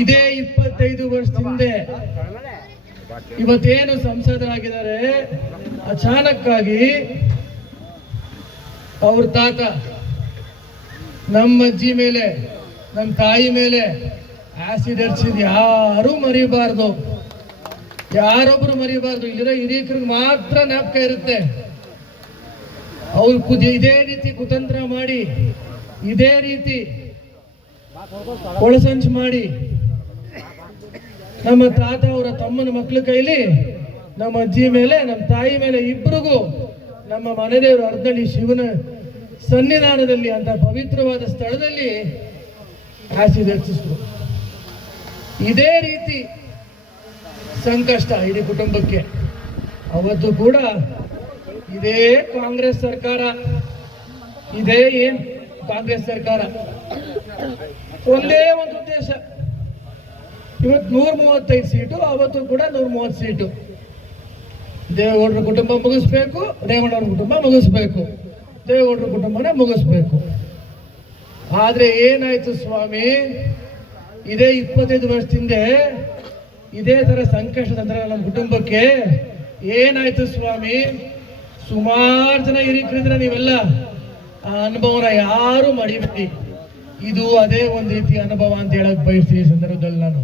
ಇದೇ 25 ವರ್ಷದ ಹಿಂದೆ ಇವತ್ತೇನು ಸಂಸದರಾಗಿದ್ದಾರೆ, ಅಚಾನಕ್ಕಾಗಿ ಅವ್ರ ತಾತ ನಮ್ಮ ಅಜ್ಜಿ ಮೇಲೆ, ನಮ್ಮ ತಾಯಿ ಮೇಲೆ ಆಸಿಡ್ ಹರಿಸಿದ್ ಯಾರು ಮರಿಬಾರ್ದು, ಯಾರೊಬ್ರು ಮರಿಬಾರ್ದು. ಇಲ್ಲಿರೋ ಹಿರಿಯಕರಿಗೆ ಮಾತ್ರ ಜ್ಞಾಪಕ ಇರುತ್ತೆ. ಅವ್ರು ಇದೇ ರೀತಿ ಕುತಂತ್ರ ಮಾಡಿ, ಇದೇ ರೀತಿ ಒಳಸಂಚು ಮಾಡಿ ನಮ್ಮ ತಾತ ಅವರ ತಮ್ಮನ ಮಕ್ಕಳ ಕೈಲಿ ನಮ್ಮ ಅಜ್ಜಿ ಮೇಲೆ, ನಮ್ಮ ತಾಯಿ ಮೇಲೆ ಇಬ್ಬರಿಗೂ ನಮ್ಮ ಮನೆದೇವರು ಅರ್ಧಳ್ಳಿ ಶಿವನ ಸನ್ನಿಧಾನದಲ್ಲಿ ಅಂತ ಪವಿತ್ರವಾದ ಸ್ಥಳದಲ್ಲಿ ಆಸಿಡ್ ಹಚ್ಚಿಸಿದ್ರು. ಇದೇ ರೀತಿ ಸಂಕಷ್ಟ ಇಡೀ ಕುಟುಂಬಕ್ಕೆ. ಅವತ್ತು ಕೂಡ ಇದೇ ಕಾಂಗ್ರೆಸ್ ಸರ್ಕಾರ, ಇದೇ ಕಾಂಗ್ರೆಸ್ ಸರ್ಕಾರ ಒಂದೇ ಒಂದು ಉದ್ದೇಶ, ಇವತ್ತು 135 ಸೀಟು, ಅವತ್ತು ಕೂಡ 130 ಸೀಟು. ದೇವೇಗೌಡರ ಕುಟುಂಬ ಮುಗಿಸ್ಬೇಕು, ರೇವಣ್ಣವ್ರ ಕುಟುಂಬ ಮುಗಿಸ್ಬೇಕು, ದೇವೇಗೌಡರ ಕುಟುಂಬನ ಮುಗಿಸ್ಬೇಕು. ಆದ್ರೆ ಏನಾಯ್ತು ಸ್ವಾಮಿ, ಇದೇ 25 ವರ್ಷದಿಂದ ಇದೇ ತರ ಸಂಕಷ್ಟ ತಂದ್ರೆ ನಮ್ಮ ಕುಟುಂಬಕ್ಕೆ ಏನಾಯ್ತು ಸ್ವಾಮಿ. ಸುಮಾರು ಜನ ಹಿರಿಕರಿದ್ರೆ ನೀವೆಲ್ಲ ಆ ಅನುಭವನ ಯಾರು ಮಡಿಬೇಡಿ. ಇದು ಅದೇ ಒಂದು ರೀತಿಯ ಅನುಭವ ಅಂತ ಹೇಳಕ್ ಬಯಸ್ತೀನಿ ಈ ಸಂದರ್ಭದಲ್ಲಿ ನಾನು.